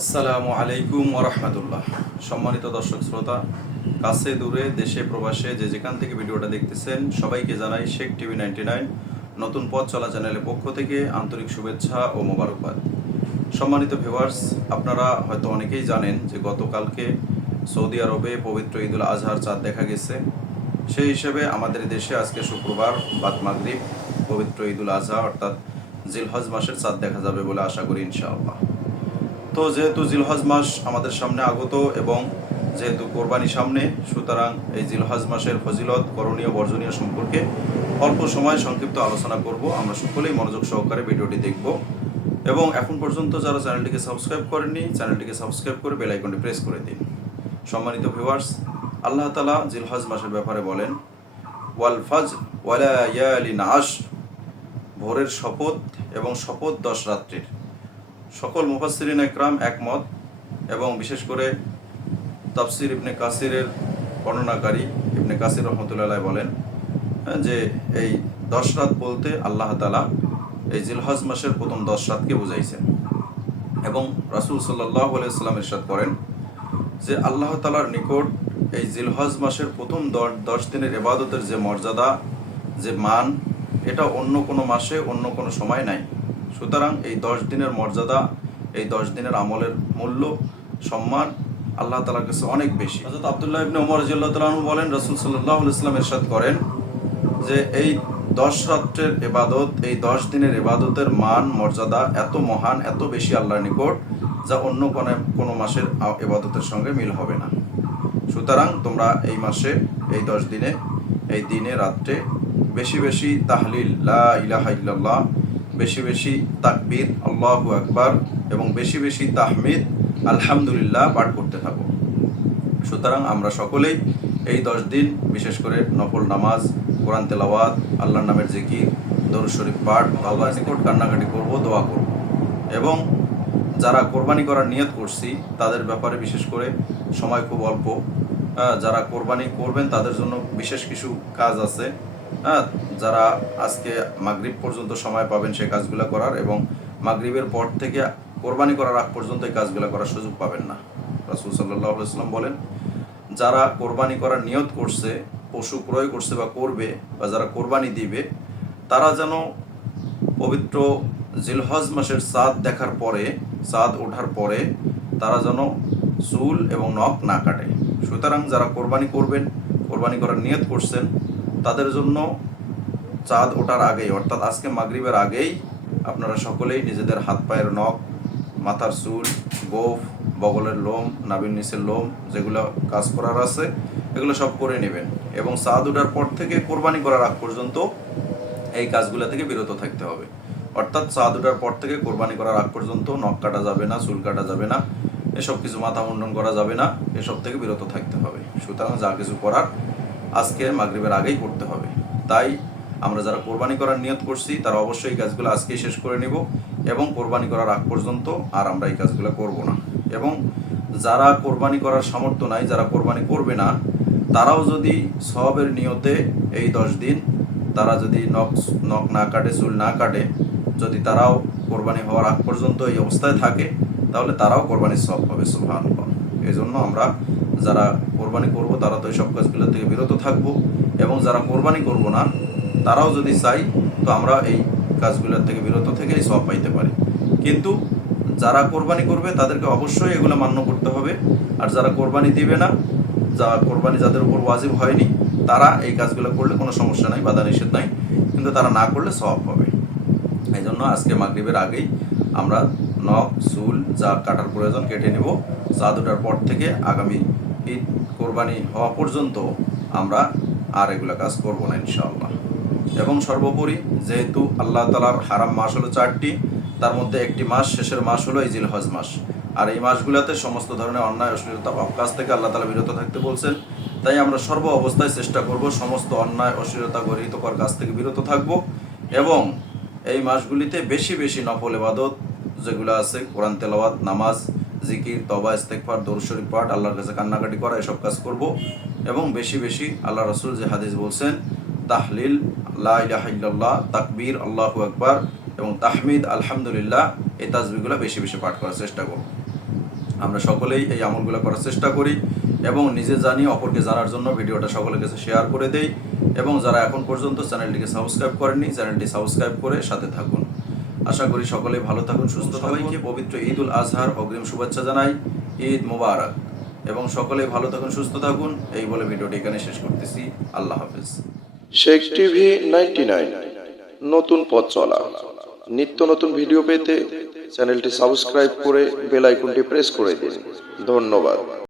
আসসালামু আলাইকুম ওয়া রাহমাতুল্লাহ। সম্মানিত দর্শক শ্রোতা, কাছে দূরে দেশে প্রবাসে যে যেখান থেকে ভিডিওটা দেখতেছেন সবাইকে জানাই শেখ টিভি 99 নতুন পথ চলা চ্যানেলের পক্ষ থেকে আন্তরিক শুভেচ্ছা ও মোবারকবাদ। সম্মানিত ভিউয়ার্স, আপনারা হয়তো অনেকেই জানেন যে গতকালকে সৌদি আরবে পবিত্র ঈদুল আজহার চাঁদ দেখা গেছে। সেই হিসেবে আমাদের দেশে আজকে শুক্রবার বাদ মাগরিব পবিত্র ঈদুল আজহা অর্থাৎ জিলহজ মাসের চাঁদ দেখা যাবে বলে আশা করি ইনশাআল্লাহ। তো যেহেতু জিলহজ মাস আমাদের সামনে আগত এবং যেহেতু কোরবানি সামনে, সুতরাং এই জিলহজ মাসের ফজিলত, করণীয়, বর্জনীয় সম্পর্কে অল্প সময় সংক্ষিপ্ত আলোচনা করব। আমরা সকলেই মনোযোগ সহকারে ভিডিওটি দেখব এবং এখন পর্যন্ত যারা চ্যানেলটিকে সাবস্ক্রাইব করেননি চ্যানেলটিকে সাবস্ক্রাইব করে বেল আইকনটি প্রেস করে দিন। সম্মানিত ভিউয়ার্স, আল্লাহ তাআলা জিলহজ মাসের ব্যাপারে বলেন, ওয়াল ফাজর ওয়া লায়ালিন আশর, ভোরের শপথ এবং শপথ 10 রাত্রির। সকল মুফাসসিরিন একরাম একমত এবং বিশেষ করে তাফসির ইবনে কাসিরের বর্ণনাকারী ইবনে কাসির রহমতুল্লাহ বলেন যে এই 10 রাত বলতে আল্লাহ তাআলা এই জিলহজ মাসের প্রথম 10 রাতকে বুঝাইছেন। এবং রাসূল সাল্লাল্লাহু আলাইহি ওয়াসাল্লাম ইরশাদ করেন যে আল্লাহ তাআলার নিকট এই জিলহজ মাসের প্রথম 10 দিনের ইবাদতের যে মর্যাদা, যে মান, এটা অন্য কোনো মাসে অন্য কোনো সময় নাই। সুতরাং এই 10 দিনের মর্যাদা, এই 10 দিনের আমলের মূল্য, সম্মান আল্লাহ তাআলার কাছে অনেক বেশি। হযরত আব্দুল্লাহ ইবনে ওমর রাদিয়াল্লাহু তাআলা আনহু বলেন, রাসূল সাল্লাল্লাহু আলাইহি ওয়াসাল্লাম ইরশাদ করেন যে এই 10 রাত্রের ইবাদত, এই 10 দিনের ইবাদতের মান মর্যাদা এত মহান, এত বেশি আল্লাহর নিকট, যা অন্য কোনো মাসের ইবাদতের সঙ্গে মিল হবে না। সুতরাং তোমরা এই মাসে, এই 10 দিনে, এই দিনে রাত্রে বেশি বেশি তাহলিল লা ইলাহা ইল্লাল্লাহ, বেশি বেশি তাকবীর আল্লাহু আকবার এবং বেশি বেশি তাহমিদ আলহামদুলিল্লাহ পাঠ করতে থাকো। সুতরাং আমরা সকলেই এই 10 দিন বিশেষ করে নফল নামাজ, কোরআন তেলাওয়াত, আল্লাহর নামের জিকির, দরুদ শরীফ পাঠ, আল্লাহর নিকট কান্নাকাটি করব, দোয়া করব। এবং যারা কোরবানি করার নিয়ত করছি তাদের ব্যাপারে বিশেষ করে সময় খুব অল্প। যারা কোরবানি করবেন তাদের জন্য বিশেষ কিছু কাজ আছে। যারা আজকে মাগরিব পর্যন্ত সময় পাবেন সেই কাজগুলো করার, এবং মাগরিবের পর থেকে কোরবানি করার আগ পর্যন্ত এই কাজগুলো করার সুযোগ পাবেন না। রাসূল সাল্লাল্লাহু আলাইহি ওয়াসাল্লাম বলেন, যারা কোরবানি করার নিয়ত করছে, পশু ক্রয় করছে বা করবে, বা যারা কোরবানি দিবে, তারা যেন পবিত্র জিলহজ মাসের চাঁদ দেখার পরে, চাঁদ ওঠার পরে তারা যেন চুল এবং নখ না কাটে। সুতরাং যারা কোরবানি করবেন, কোরবানি করার নিয়ত করছেন, তাদের জন্য চাঁদ ওঠার আগেই অর্থাৎ আজকে মাগরিবের আগেই আপনারা সকলেই নিজেদের হাত পায়ের নখ, মাথার চুল, গোঁফ, বগলের লোম, নাভির নিচের লোম, যেগুলো কাজ করার আছে এগুলো সব করে নেবেন। এবং চাঁদ ওঠার পর থেকে কোরবানি করার আগ পর্যন্ত এই কাজগুলো থেকে বিরত থাকতে হবে। অর্থাৎ চাঁদ ওঠার পর থেকে কোরবানি করার আগ পর্যন্ত নখ কাটা যাবে না, চুল কাটা যাবে না, এসব কিছু মাথা মুন্ডন করা যাবে না, এসব থেকে বিরত থাকতে হবে। সুতরাং যা কিছু করার আজকে মাগরিবের আগেই করতে হবে। তাই আমরা যারা কোরবানি করার নিয়ত করছি তারা অবশ্যই এই কাজগুলো আজকেই শেষ করে নিব এবং কোরবানি করার আগ পর্যন্ত আর আমরা এই কাজগুলো করব না। এবং যারা কোরবানি করার সামর্থ্য নাই, যারা কোরবানি করবে না, তারাও যদি সওয়াবের নিয়তে এই 10 দিন তারা যদি নখ না কাটে, চুল না কাটে, যদি তারাও কোরবানি হওয়ার আগ পর্যন্ত এই অবস্থায় থাকে, তাহলে তারাও কোরবানির সওয়াব পাবে। সুবহানাল্লাহ। এই জন্য আমরা যারা কোরবানি করব তারা তো এই সব কাজগুলো থেকে বিরত থাকবো, এবং যারা কোরবানি করব না তারাও যদি চাই তো আমরা এই কাজগুলোর থেকে বিরত থেকে এই সওয়াব পাইতে পারি। কিন্তু যারা কোরবানি করবে তাদেরকে অবশ্যই এগুলো মান্য করতে হবে। আর যারা কোরবানি দিবে না, যারা কোরবানি যাদের উপর ওয়াজিব হয়নি, তারা এই কাজগুলো করলে কোনো সমস্যা নাই, বাধা নিষেধ নাই, কিন্তু তারা না করলে সওয়াব পাবে। এই জন্য আজকে মাগরিবের আগেই আমরা নখ, চুল যা কাটার প্রয়োজন কেটে নেব। চাঁদ ওঠার পর থেকে আগামী ঈদ কোরবানি হওয়া পর্যন্ত আমরা আর এগুলো কাজ করব না ইনশাআল্লাহ। এবং সর্বোপরি যেহেতু আল্লাহ তাআলার হারাম মাস হলো 4টি, তার মধ্যে একটি মাস, শেষের মাস হলো এই জিলহজ মাস। আর এই মাসগুলোতে সমস্ত ধরনের অন্যায়, অশ্লীলতা, পাপ কাজ থেকে আল্লাহ তাআলা বিরত থাকতে বলছেন। তাই আমরা সর্ব অবস্থায় চেষ্টা করব সমস্ত অন্যায়, অশ্লীলতা, গর্হিতকর কাজ থেকে বিরত থাকব এবং এই মাসগুলিতে বেশি বেশি নফল ইবাদত যেগুলো আছে, কোরআন তেলাওয়াত, নামাজ, জিকির, তওবা, ইস্তেগফার, দরুদ শরীফ পাঠ, আল্লাহর কাছে কান্নাকাটি করা, এসব কাজ করব। এবং বেশি বেশি আল্লাহ রাসূল যে হাদিস বলছেন, তাহলিল লা ইলাহা ইল্লাল্লাহ, তাকবীর আল্লাহু আকবার এবং তাহমিদ আলহামদুলিল্লাহ, এই তাসবিহগুলো বেশি বেশি পাঠ করার চেষ্টা করব। আমরা সকলেই এই আমলগুলো করার চেষ্টা করি এবং নিজে জানি অপরকে জানার জন্য ভিডিওটা সকলের কাছে শেয়ার করে দেই। এবং যারা এখন পর্যন্ত চ্যানেলটিকে সাবস্ক্রাইব করেননি, চ্যানেলটি সাবস্ক্রাইব করে সাথে থাকুন। আশা করি সকলেই ভালো থাকুন, সুস্থ থাকুন। সবাইকে পবিত্র ঈদ উল আজহার অগ্রিম শুভেচ্ছা জানাই। ঈদ মোবারক। এবং সকলেই ভালো থাকুন, সুস্থ থাকুন, এই বলে ভিডিওটি এখানে শেষ করতেছি। আল্লাহ হাফেজ। শেখ টিভি 99 নতুন পথ চলা। নিত্য নতুন ভিডিও পেতে চ্যানেলটি সাবস্ক্রাইব করে বেল আইকনটি প্রেস করে দিন। ধন্যবাদ।